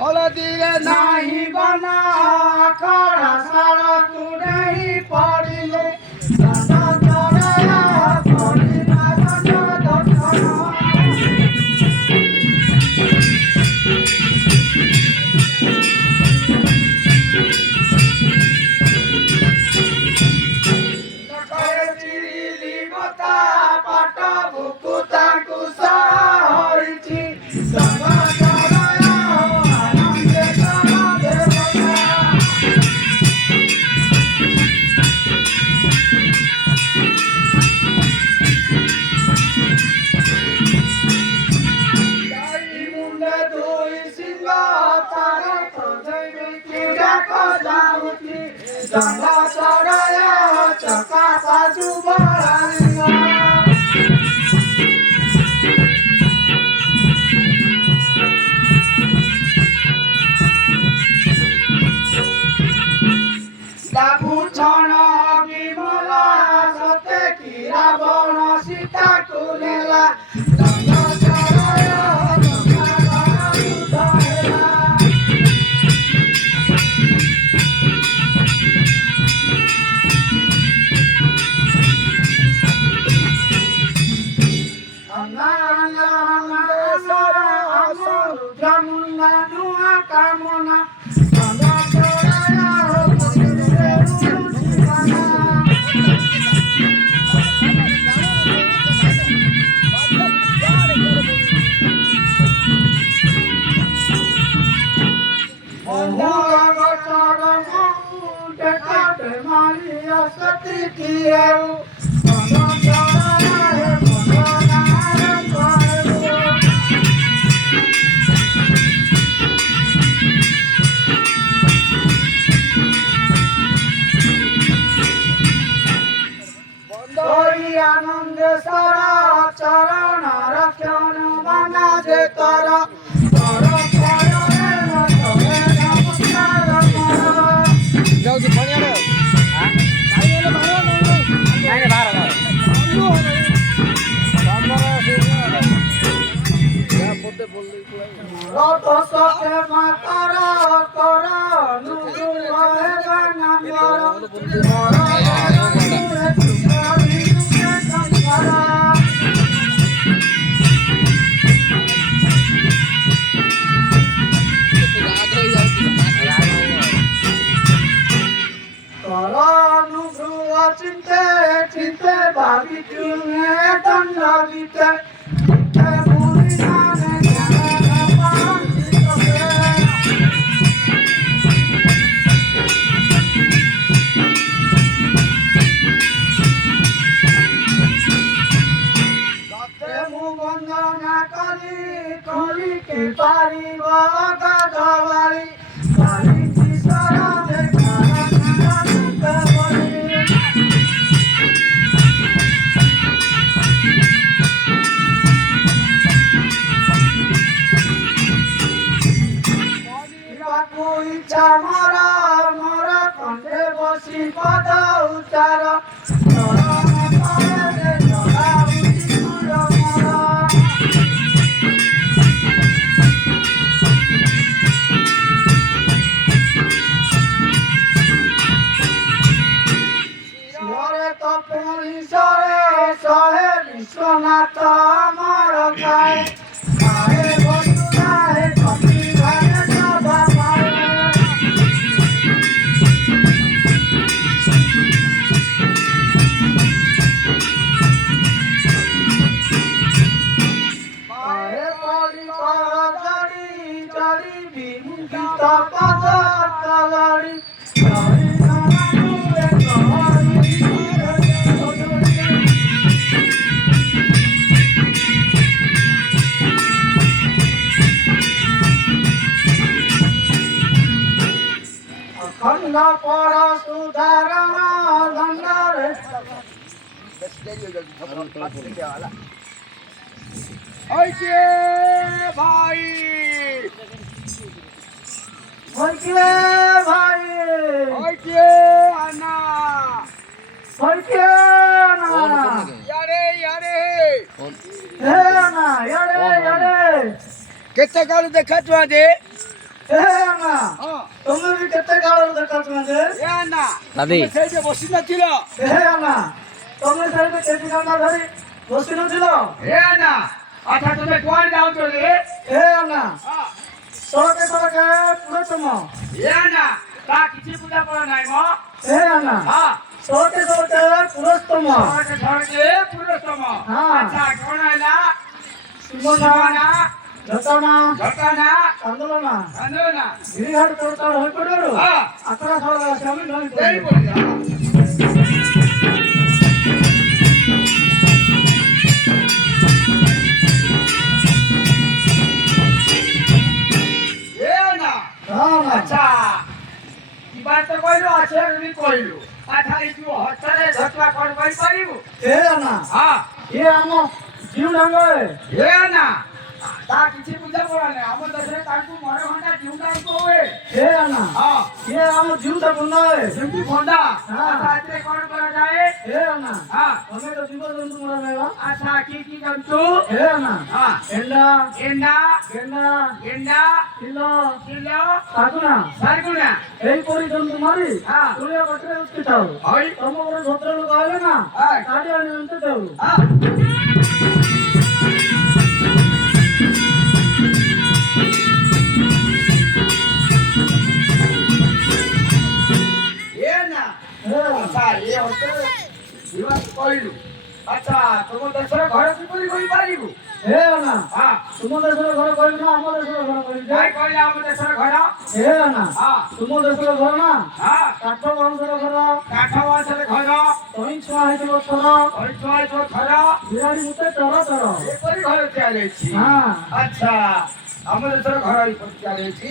हलदीरे नाही बना खड़ा सारा तू नहीं पड़िले दादा चढ़ाया पड़ी दादा दर्शन Danda choraya chaka paju baranga Dapu chana bimala sate kira bona sita kunela Danda कामना चांदा चढ़ाया हो मंदिर ठिकाना सती किए आनंद सारा चरण रक्षण बना जे तारा चिंते चिंते भाभी क्यों दंडा बीते वंदना कली के पारी गाड़ी मरा मरा कंठे बसी पदा उचार विश्वनाथ अमर गाय खंड पर सुधारण धंधरे भाई अन्ना केते काल देखा तुआ दे तुम्हें भी केते काल देखा तुआ दे दादी से जे बसी नथिल तुम्हें से केते काल धरी बसी नथिल अच्छा तुमे कोन जाउ तो रे सड़के सड़के पूरे तुम ता किछि पूजा पड़ा नाही मो सड़के सड़के पूरे तुम सड़के पुरुष तुम अच्छा कोन हैला सिमना जटना आंदोलना गिरिहाट तोड़ताड़ होई पड़ो आकड़ा सारा शामिल होई पड़ो अच्छा ई बात तो कहलो अच्छे नहीं कहलो अच्छा ई तू हटरे झटका कोन कहि परिबो ये हम जीव ढंग ता किछि बुझा पड़ा नै हम दसरे ताकू मरे घंटा जीव ढंग होए ये हम जीव ढंग है जिंदगी भंडा अच्छा इतने कोन करा जाए हमें तो जीव जंतु मरा नहीं अच्छा की जंतु एंडा किलो सागुना এই পরি জন্তু মারি তুলিয়া বটরে উঠতে চাও তম করে ভদ্রলোক আইলে না কাটি আনি আনতে চাও ଆଚ୍ଛା ତୁମ ଦେଶର ଘର କିପରି କରିପାରିବୁ? ହେ ନା ହଁ ତୁମ ଦେଶର ଘର କହିବି ନା ଆମ ଦେଶର ଘର କହିବି ଯେ? କାଇଁ କହିଲେ ଆମ ଦେଶର ଘର? ହେ ନା ହଁ ତୁମ ଦେଶର ଘର ନା ହଁ କାଠ ବାଉଁଶର ଘର, କାଠ ବାଉଁଶରେ ଘର, ତହିଁ ଛୁଆ ହେଇଥିବ ଥର, ପରିଛୁଆ ହେଇଥିବ ଘର, ବିରାଡ଼ି ମୁତେ ଚର ଚର। ଏପରି ଘର ତିଆରି ହେଇଛି। ହଁ ଆଚ୍ଛା ଆମ ଦେଶର ଘର ଏପରି ତିଆରି ହେଇଛି।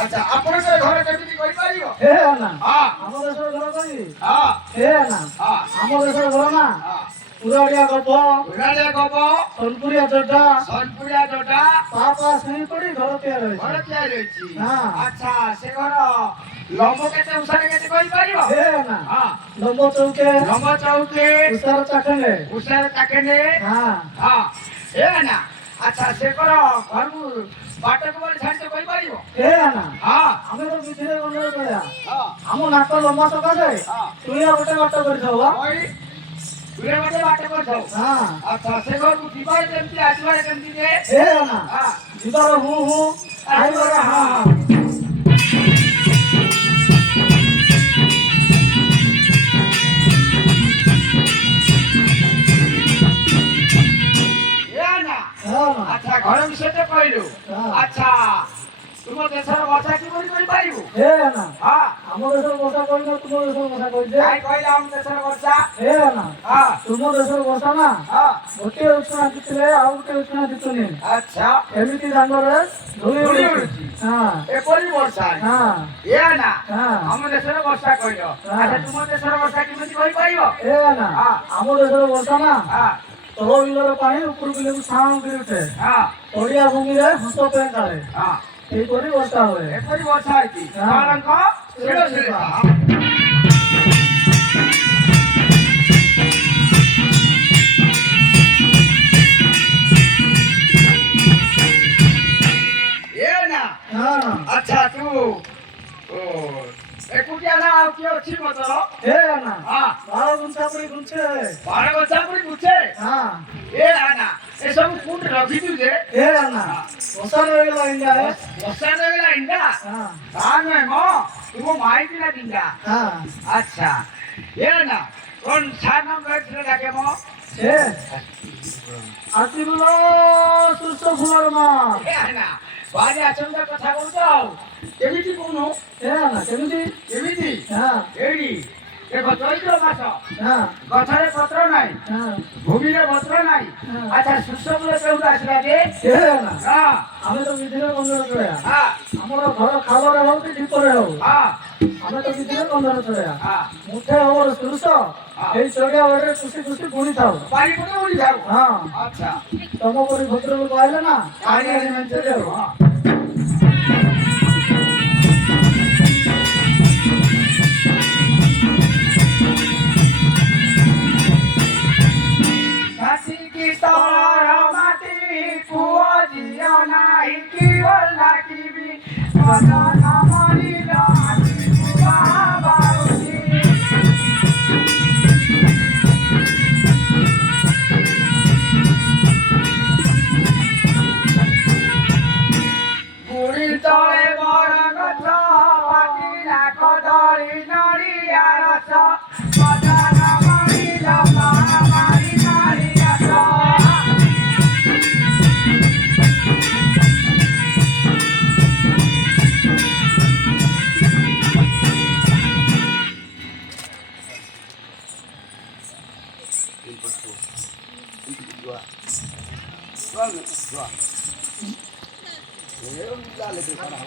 ଆଚ୍ଛା ଆପଣଙ୍କର ଘର କେମିତି କରିପାରିବ? ହେ ନା ହଁ ଆମ ଦେଶର ଘର କହିବି? ହଁ ହେ ନା ହଁ ଆମ ଦେଶର ଘର ନା ହଁ ପୁରାଡ଼ିଆ ଗପ, ଉଡ଼ାଳିଆ ଗବ, ସୋନପୁରିଆ ଚଡ୍ଡା, ସୋନପୁରିଆ ଜଟା ପାପା ସିଣି ପଡ଼ି ଘର ତିଆରି ଘର ହୋଇଛି। ତିଆରି ହେଇଛି। ହଁ। ଆଚ୍ଛା ସେ ଘର ଲମ୍ବ କେତେ ଉଷାରେ କେତେ କହିପାରିବ? ହେ ନା ହଁ ଲମ୍ବ ଚୌକେ, ଲମ୍ବ ଚଉକି, ଉଷାର ଚାଖଣ୍ଡେ। ଉଷାର ଚାକେଣ୍ଡେ, ହଁ ହଁ ଏ ନା ଆଚ୍ଛା ସେ ଘର ଘରକୁ ବାଟ କିପରି ଛାଡ଼ିତେ କହିପାରିବ? ହେ ନା ହଁ ଆମେ ତ ବିଧିରେ ଗଣ୍ଡରେ କହିବା ହଁ ଆମ ନାକ ଲମ୍ବା ସକାଶେ ହଁ ତୁଳିଆ ଗୋଟେ ବାଟ କରିଥାଉ ବା। କହି ତୁଳେ ଗୋଟେ ବାଟ କରିଥାଉ। ହଁ ଆଚ୍ଛା ସେ ଘରକୁ ଯିବାରେ କେମିତି ଆସିବାରେ କେମିତି ଯେ? ହେ ନା ହଁ ଯିବାର ହୁଁ ହୁଁ, ଆଇବାର ହଁ ହଁ। ଏ ନା ହଁ ଆଚ୍ଛା ଘର ବିଷୟରେ କହିଲୁ। ହଁ। ଆଚ୍ଛା ତୁମ ଦେଶର ଭାଷା କିପରି କହିପାରିବୁ? ହେ ନା ହଁ ଆମ ଦେଶର ବର୍ଷା କହିଲ ତୁମ ଦେଶର ବର୍ଷା କହିଛେ? କାଇଁ କହିଲେ ଆମ ଦେଶର ଭାଷା? ହେ ନା ହଁ ତୁମ ଦେଶର ବର୍ଷା ନା ହଁ ଗୋଟିଏ ଉଷୁଣା ଜିତିଲେ ଆଉ ଗୋଟିଏ ଉଷୁଣା ଜିତୁନି, ଆଚ୍ଛା ଏମିତି ଦାଣ୍ଡରେ ଧୂଳି ଧୂଳି ଉଡୁଛି। ଉଡୁଛି। ହଁ ଏପରି ବର୍ଷା ହଁ ଏ ନା ହଁ। ଆମ ଦେଶର ବର୍ଷା କହିଲ। ଆଚ୍ଛା ତୁମ ଦେଶର ବର୍ଷା କେମିତି କହିପାରିବ? ହେ ନା ଆମ ଦେଶର ବର୍ଷା ନା ହଁ ତଳ ବିଲର ପାଣି ଉପର ବିଲକୁ ଛାଉଁ କରି ଉଠେ, ହଁ ପଡ଼ିଆ ଭୂମିରେ ହସ ପେଁ ଚାଲେ, ହଁ ଏହିପରି ବର୍ଷା ହୁଏ। ଏପରି ବର୍ଷା ହେଇଛି। ହଁ। ବାଳଙ୍କ ଶିଳ ଶିଳିପା। ଏ ନା ହଁ ଆଚ୍ଛା ତୁ ଓ, ଏକୁଟିଆ ନା ଆଉ କିଏ ଅଛି ମତର? ହେ ନା ହଁ ବାଳ ଗୁଞ୍ଛା ପରି ଗୁଞ୍ଛେ। ବାର ଗଛା ପରି ବୁଝେ। ହଁ ଏ ନା ଏସବୁ କୋଉଠି ରଖିଛୁ ଯେ? ହେ ନା ବର୍ଷା ରହିଗଲା ଇଣ୍ଡା। ବର୍ଷା ଦେଲା ଇଣ୍ଡା ହଁ ତା ନୁହେଁ ମ ତୁମ ମାଇକି ନା ଦିଣ୍ଡା। ହଁ ଆଚ୍ଛା ଏ ନା কোন সার নাম রয়েছে ডাকে ম হে ଆସିବୁଲ ସୁସ୍ଥ ଫୁଲର ମା। এ না বাজে আচমকা কথা বলছো কেমিতি কোনু ହେ ନା କେମିତି? কেমিতি ହଁ এড়ি দেখো চৈত্র মাস ହଁ গছরে পত্র নাই ହଁ ভূমিরে পত্র নাই হ্যাঁ। আচ্ছা শস্য গুলো কেউটা আসলা যে ହେ ନା হ্যাঁ ଆମେ ତ ବିଧିରେ କନ୍ଦର ଚଳେଇବା। হ্যাঁ ଆମର ଘର ଖାଲରେ ହଉ କି ଢିପରେ ହଉ হ্যাঁ ଆମେ ତ ବିଧିରେ କନ୍ଦର ଚଳେଇବା। হ্যাঁ ମୁଠେ ହବର ସୁରୁଷ ଏଇ ଚଳିଆ ବାଡ଼ିରେ ଖୁସି ଖୁସି ବୁଣି ଥାଉ। পানি পড়ে উড়ি যাও ହଁ আচ্ছা ତମ ପରି ଭଦ୍ରକୁ ପାଇଲେ ନା কানে ପାଣି ଆଣି ମେଞ୍ଚେ ଦେଉ। হ্যাঁ ঘাটি কি তলার মাটি কুয়া জিয়া নাই কি বললা কিবি মদন মরিল আটি কুয়া বাউজি গুড়ি তলে বড় গছ পাটি না কদলি নড়িয়া রস মদন মরিল মারি নারিয়া